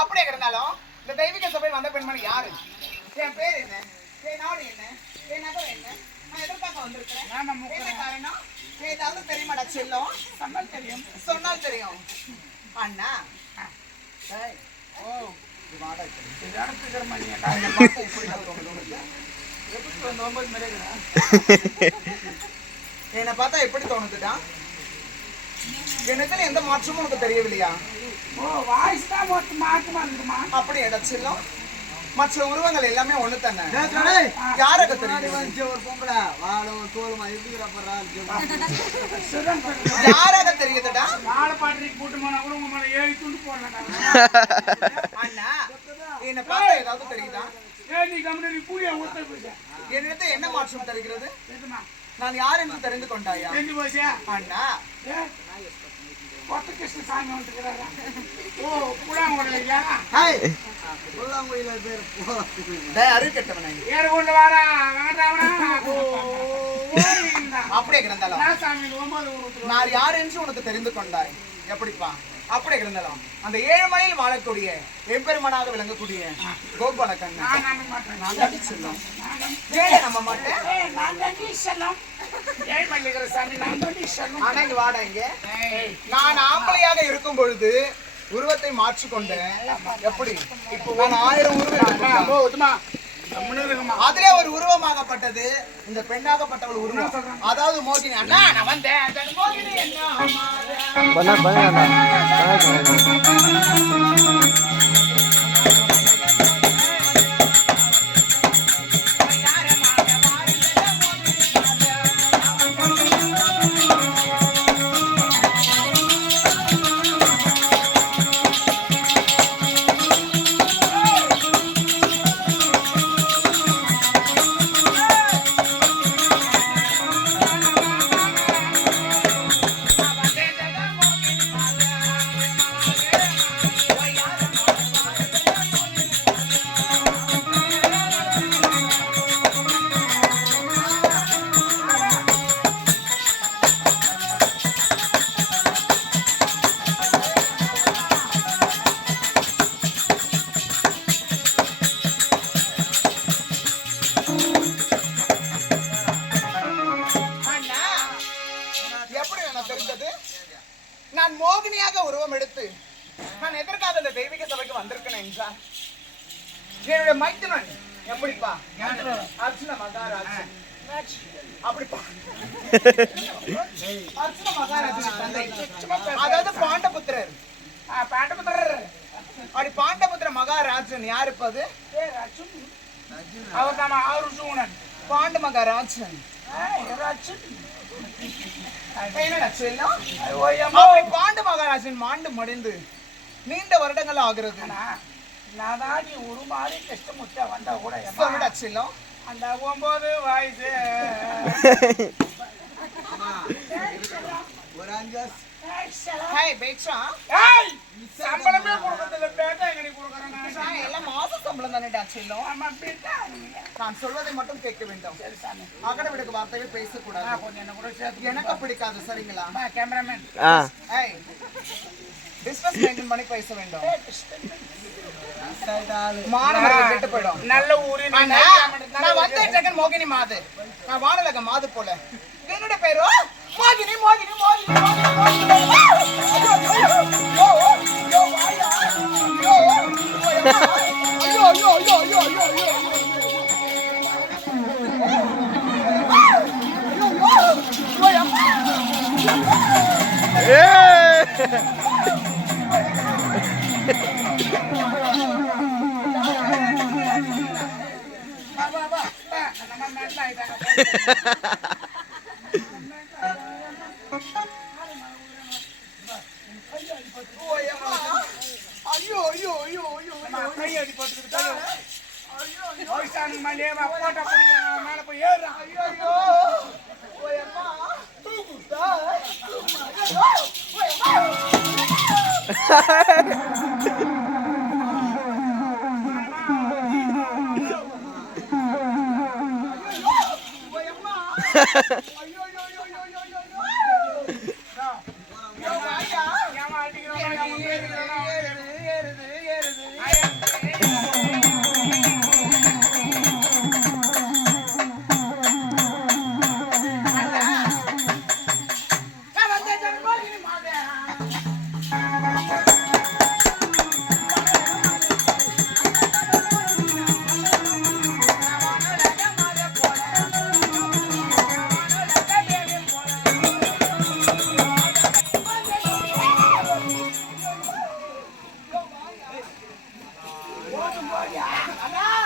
அப்படியே இருந்தாலும் இந்த தெய்வீக சபையில் வந்த பெண்மணி யாரு? என் பேர் என்ன? என் நாடு என்ன? என் நகரம் என்ன? நான் எதற்காக வந்திருக்கிறேன்? என்ன காரணம்? ஏதாவது தெரியுமாடா செல்லம்? சொன்னால் தெரியும். சொன்னால் தெரியும். அண்ணா என்னை பார்த்தா எப்படி தோணுதுடா? எனக்கு எந்த மாற்றமும் உனக்கு தெரியவில்லையா? அப்படி இடச்சில்லும் மற்ற உருவங்கள் எல்லாமே ஒண்ணு தானே. யாருக்கு தெரியும்? யாராக தெரியுதுடா? அண்ணா என்ன பார்த்தா ஏதாவது தெரியுதா? என்னிடத்தை என்ன மாற்றம் தருகிறது? நான் யார் என்று தெரிந்து கொண்டாயா? அண்ணா அப்படியே கிடந்தாலும் நான் யார் என்று உனக்கு தெரிந்து கொண்டாய். எப்படிப்பா? அப்படியே இருந்தாலும் அந்த 7 மலையில் வாழக்கூடிய எம்பெருமனாக விளங்கக்கூடிய கோபால கண்ணன் நம்ப மாட்டேன். வாடா இங்க. நான் ஆம்பளையாக இருக்கும் பொழுது உருவத்தை மாற்றிக்கொண்டேன். எப்படி? இப்போ 1000 உருவம் அதிலே ஒரு உருவமாகப்பட்டது இந்த பெண்ணாகப்பட்டவள் உருவம். அதாவது மோகினி. அண்ணா நான் வந்தேன். மோகினி வந்திருக்கேன் என்றால் என்னுடைய மைத்துனன் எப்படிப்பா அர்ச்சன மகாராஜன் அப்படிப்பா அர்ச்சன மகாராஜன் தந்தை அதாவது பாண்டபுத்திரர் அப்படி பாண்டபுத்திர மகாராஜன் யாரு இப்ப அது அவர் தான் அர்ஜுனன் பாண்ட மகாராஜன் பாண்டு மகாராஜன் மாண்டு மடிந்து நீண்ட வருடங்கள் ஆகிறது நான் ஒரு மாதிரி கஷ்டமுட்ட வந்தா கூட சொல்லிடாச்சுல்லம் அந்த 9 வயசு ஒரு 5 ஹாய் பேச்சா ஏய் சம்பளமே கொடுக்கறதில்ல பேட்டா எங்கடி கொடுக்கறேன் எல்லாம் மாச சம்பளம் தானே டாச்சுல்லம் ஆமா பேட்டா நான் சொல்வதை மட்டும் கேட்க வேண்டும் சரி சாமி அகட விடுக்கு வார்த்தைகள் பேசக்கூடாது கொஞ்சம் என்ன கூட சேர்த்து எனக்கு பிடிக்காது சரிங்களா கேமராமேன் ஏய் டிஸ்டன்ஸ் மெயின்டைன் பண்ணி பேச வேண்டும் மாணவர்கள் கெட்டு போயிடும் நல்ல ஊரு நான் வந்து ஜெகன் மோகினி மாது நான் வானலக மாது போல என்னுடைய பேரு மோகினி மோகினி மோகினி ஐயோ ஐயோ ஐயோ ஐயோ கை அடி போட்டுக்கிட்டு போட்டா பிடிக்கிறான் மேல போய் ஏறுறான் ஐயோ ஐயோ ஓயம்மா அண்ணா